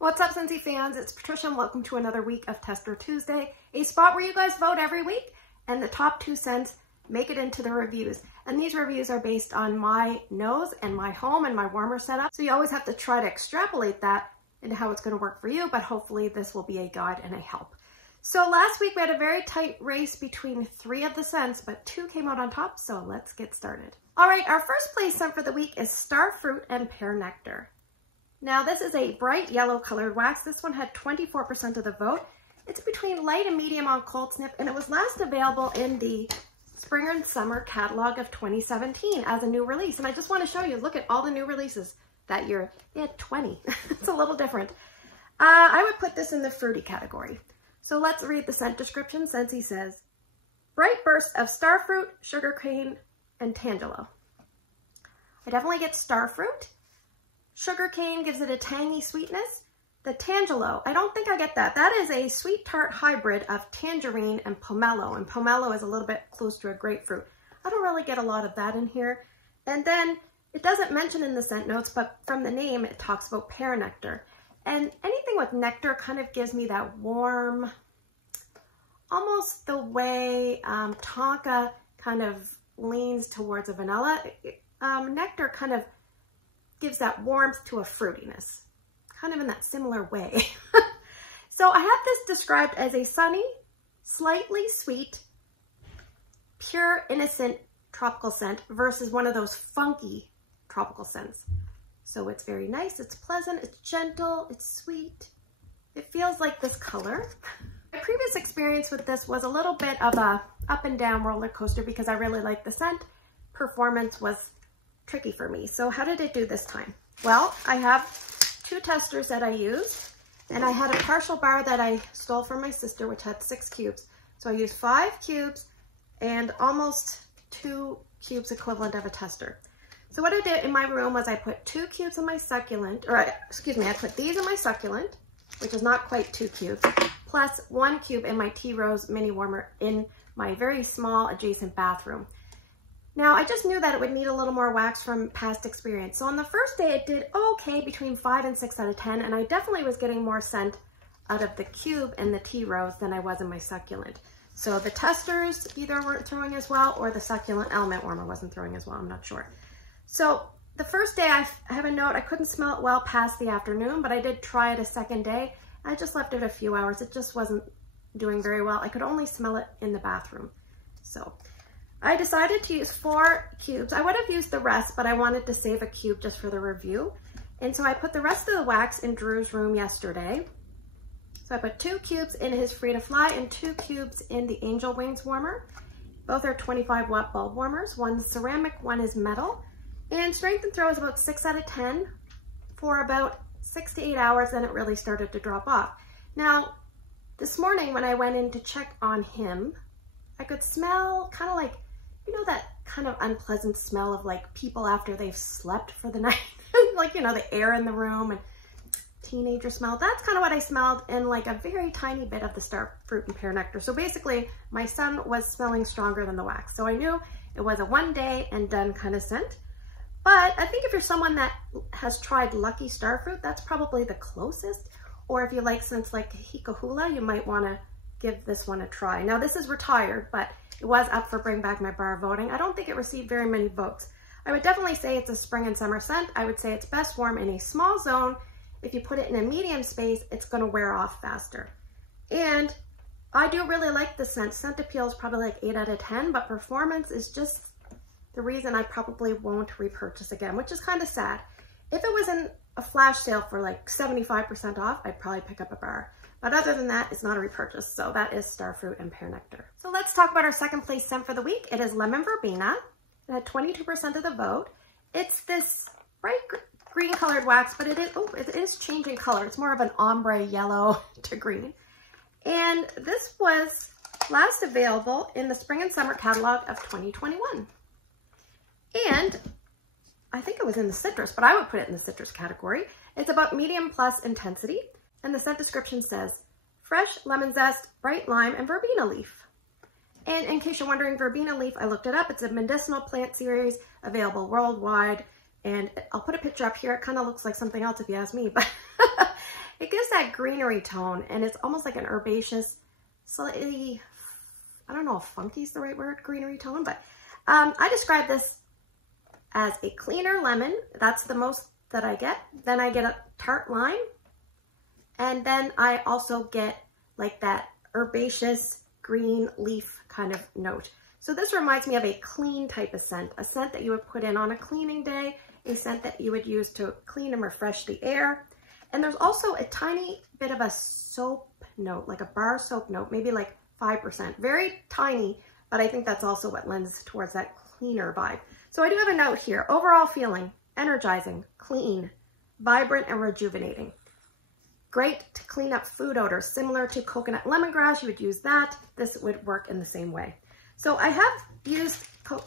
What's up, Scentsy fans? It's Patricia and welcome to another week of Tester Tuesday, a spot where you guys vote every week and the top 2 scents make it into the reviews. And these reviews are based on my nose and my home and my warmer setup. So you always have to try to extrapolate that into how it's going to work for you, but hopefully this will be a guide and a help. So last week we had a very tight race between 3 of the scents, but 2 came out on top, so let's get started. All right, our first place scent for the week is Starfruit Pear Nectar. Now this is a bright yellow colored wax. This one had 24% of the vote. It's between light and medium on cold snip, and it was last available in the spring and summer catalog of 2017 as a new release. And I just want to show you, look at all the new releases that year. They had 20. It's a little different. I would put this in the fruity category. So let's read the scent description. Scentsy says, bright burst of starfruit, sugarcane, and tangelo. I definitely get starfruit. Sugarcane gives it a tangy sweetness. The tangelo, I don't think I get that. That is a sweet tart hybrid of tangerine and pomelo, and pomelo is a little bit close to a grapefruit. I don't really get a lot of that in here. And then it doesn't mention in the scent notes, but from the name it talks about pear nectar. And anything with nectar kind of gives me that warm, almost the way tonka kind of leans towards a vanilla. Nectar kind of gives that warmth to a fruitiness, kind of in that similar way. So I have this described as a sunny, slightly sweet, pure, innocent tropical scent versus one of those funky tropical scents. So it's very nice, it's pleasant, it's gentle, it's sweet. It feels like this color. My previous experience with this was a little bit of a up and down roller coaster because I really liked the scent. Performance was tricky for me. So how did it do this time? Well, I have 2 testers that I used, and I had a partial bar that I stole from my sister, which had 6 cubes. So I used 5 cubes and almost 2 cubes equivalent of a tester. So what I did in my room was I put 2 cubes in my succulent, or excuse me, I put these in my succulent, which is not quite 2 cubes, plus 1 cube in my tea rose mini warmer in my very small adjacent bathroom. Now, I just knew that it would need a little more wax from past experience. So on the first day, it did okay, between 5 and 6 out of 10, and I definitely was getting more scent out of the cube and the tea rose than I was in my succulent. So the testers either weren't throwing as well, or the succulent element warmer wasn't throwing as well, I'm not sure. So the first day, I have a note, I couldn't smell it well past the afternoon, but I did try it a second day. I just left it a few hours. It just wasn't doing very well. I could only smell it in the bathroom. So I decided to use 4 cubes. I would have used the rest, but I wanted to save a cube just for the review. And so I put the rest of the wax in Drew's room yesterday. So I put 2 cubes in his Free to Fly and 2 cubes in the Angel Wings warmer. Both are 25 watt bulb warmers. One's ceramic, one is metal. And strength and throw is about 6 out of 10 for about 6 to 8 hours, then it really started to drop off. Now, this morning when I went in to check on him, I could smell kind of like, you know, that kind of unpleasant smell of like people after they've slept for the night. Like, you know, the air in the room and teenager smell. That's kind of what I smelled in like a very tiny bit of the Starfruit Pear Nectar. So basically my son was smelling stronger than the wax. So I knew it was a 1 day and done kind of scent. But I think if you're someone that has tried Lucky Starfruit, that's probably the closest. Or if you like scents like Hikahula, you might want to give this one a try. Now this is retired, but it was up for Bring Back My Bar voting. I don't think it received very many votes. I would definitely say it's a spring and summer scent. I would say it's best warm in a small zone. If you put it in a medium space, it's going to wear off faster. And I do really like the scent. Scent appeal is probably like 8 out of 10, but performance is just the reason I probably won't repurchase again, which is kind of sad. If it was in a flash sale for like 75% off, I'd probably pick up a bar. But other than that, it's not a repurchase. So that is Starfruit and Pear Nectar. So let's talk about our second place scent for the week. It is Lemon Verbena. It had 22% of the vote. It's this bright green colored wax, but it is changing color. It's more of an ombre yellow to green. And this was last available in the spring and summer catalog of 2021. And I think it was in the citrus, but I would put it in the citrus category. It's about medium plus intensity. And the scent description says, fresh lemon zest, bright lime, and verbena leaf. And in case you're wondering, verbena leaf, I looked it up. It's a medicinal plant series available worldwide. And I'll put a picture up here. It kind of looks like something else if you ask me, but It gives that greenery tone, and it's almost like an herbaceous, slightly, I don't know if funky is the right word, greenery tone, but I describe this as a cleaner lemon. That's the most that I get. Then I get a tart lime, and then I also get like that herbaceous green leaf kind of note. So this reminds me of a clean type of scent, a scent that you would put in on a cleaning day, a scent that you would use to clean and refresh the air. And there's also a tiny bit of a soap note, like a bar soap note, maybe like 5%. Very tiny, but I think that's also what lends towards that cleaner vibe. So I do have a note here. Overall feeling, energizing, clean, vibrant, and rejuvenating. Great to clean up food odors, similar to coconut lemongrass. You would use that. This would work in the same way. So I have used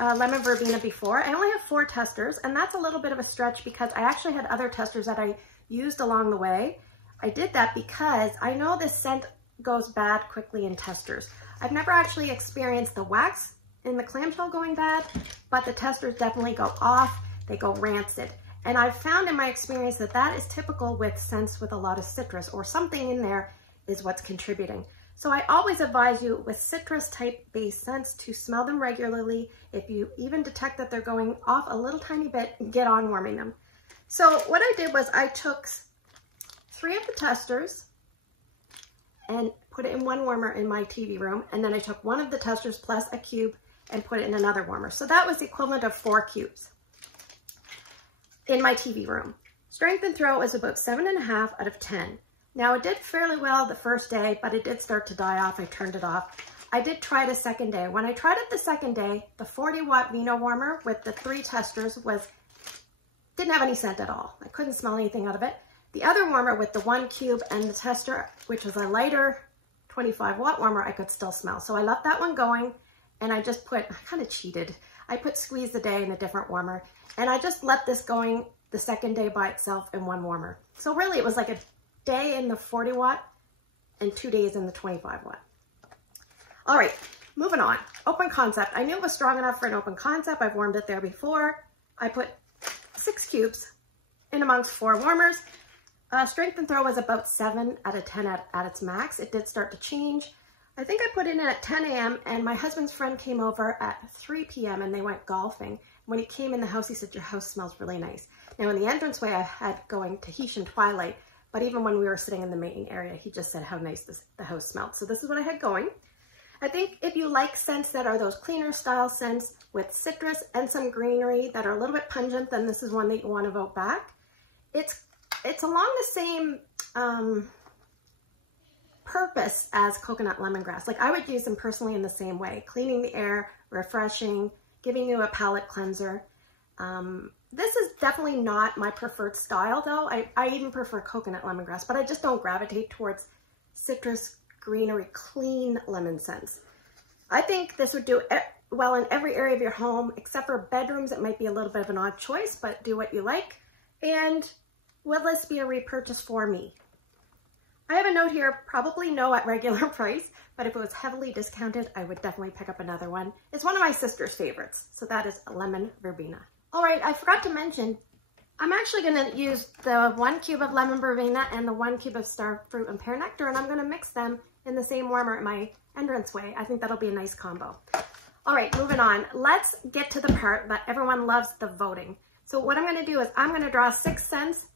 lemon verbena before. I only have 4 testers, and that's a little bit of a stretch because I actually had other testers that I used along the way. I did that because I know this scent goes bad quickly in testers. I've never actually experienced the wax in the clamshell going bad, but the testers definitely go off. They go rancid. And I've found in my experience that that is typical with scents with a lot of citrus, or something in there is what's contributing. So I always advise you with citrus type based scents to smell them regularly. If you even detect that they're going off a little tiny bit, get on warming them. So what I did was I took 3 of the testers and put it in one warmer in my TV room. And then I took 1 of the testers plus a cube and put it in another warmer. So that was the equivalent of 4 cubes in my TV room. Strength and throw is about 7.5 out of 10. Now it did fairly well the first day, but it did start to die off. I turned it off. I did try it a second day. When I tried it the second day, the 40-watt Vino warmer with the 3 testers didn't have any scent at all. I couldn't smell anything out of it. The other warmer with the 1 cube and the tester, which was a lighter 25-watt warmer, I could still smell. So I left that one going, and I just I kind of cheated. I put Squeeze the Day in a different warmer, and I just let this going the second day by itself in 1 warmer. So really it was like a day in the 40-watt and 2 days in the 25-watt. All right, moving on. Open concept. I knew it was strong enough for an open concept. I've warmed it there before. I put 6 cubes in amongst 4 warmers. Strength and throw was about 7 out of 10 at its max. It did start to change. I think I put it in at 10 a.m. and my husband's friend came over at 3 p.m. and they went golfing. When he came in the house, he said, "Your house smells really nice." Now in the entranceway, I had going Tahitian Twilight, but even when we were sitting in the main area, he just said how nice the house smelled. So this is what I had going. I think if you like scents that are those cleaner style scents with citrus and some greenery that are a little bit pungent, then this is one that you want to vote back. It's along the same purpose as coconut lemongrass. Like I would use them personally in the same way, cleaning the air, refreshing, giving you a palate cleanser. This is definitely not my preferred style though. I even prefer coconut lemongrass, but I just don't gravitate towards citrus, greenery, clean lemon scents. I think this would do well in every area of your home, except for bedrooms. It might be a little bit of an odd choice, but do what you like. And will this be a repurchase for me? I have a note here, probably no at regular price, but if it was heavily discounted, I would definitely pick up another one. It's one of my sister's favorites, so that is lemon verbena. All right, I forgot to mention, I'm actually gonna use the 1 cube of lemon verbena and the 1 cube of Starfruit and Pear Nectar, and I'm gonna mix them in the same warmer in my entranceway. I think that'll be a nice combo. All right, moving on. Let's get to the part that everyone loves, the voting. So what I'm gonna do is I'm gonna draw 6 scents.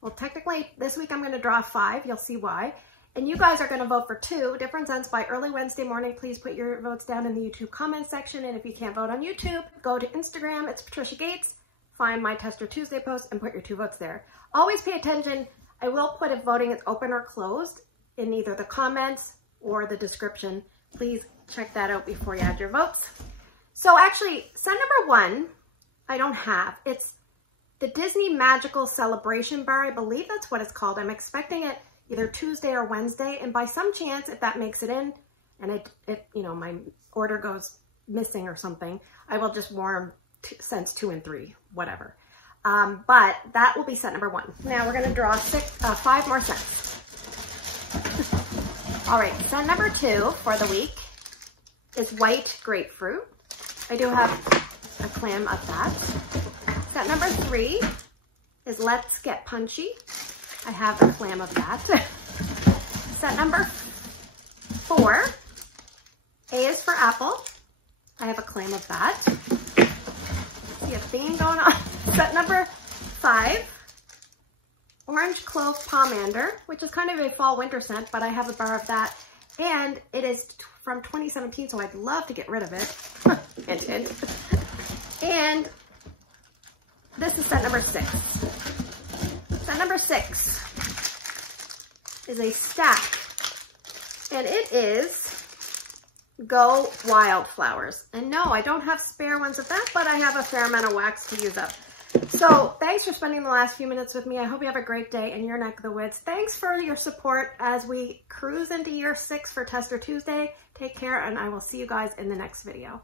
Well, technically this week I'm gonna draw 5, you'll see why. And you guys are gonna vote for 2 different scents by early Wednesday morning. Please put your votes down in the YouTube comment section. And if you can't vote on YouTube, go to Instagram, it's Patricia Gates, find my Tester Tuesday post and put your 2 votes there. Always pay attention. I will put if voting is open or closed in either the comments or the description. Please check that out before you add your votes. So actually, scent number 1, I don't have. It's the Disney Magical Celebration Bar. I believe that's what it's called. I'm expecting it either Tuesday or Wednesday. And by some chance, if that makes it in and my order goes missing or something, I will just warm scents 2 and 3, whatever. But that will be scent number 1. Now we're gonna draw 5 more scents. All right, scent number 2 for the week is white grapefruit. I do have a clam of that. Scent number 3 is Let's Get Punchy. I have a clam of that. Scent number 4, A is for apple. I have a clam of that. See a theme going on. Scent number 5, orange clove pomander, which is kind of a fall winter scent, but I have a bar of that. And it is from 2017, so I'd love to get rid of it. Hint, hint. And this is scent number 6. Scent number 6 is a stack, and it is Go Wildflowers. And no, I don't have spare ones of that, but I have a fair amount of wax to use up. So thanks for spending the last few minutes with me. I hope you have a great day in your neck of the woods. Thanks for your support as we cruise into year 6 for Tester Tuesday. Take care, and I will see you guys in the next video.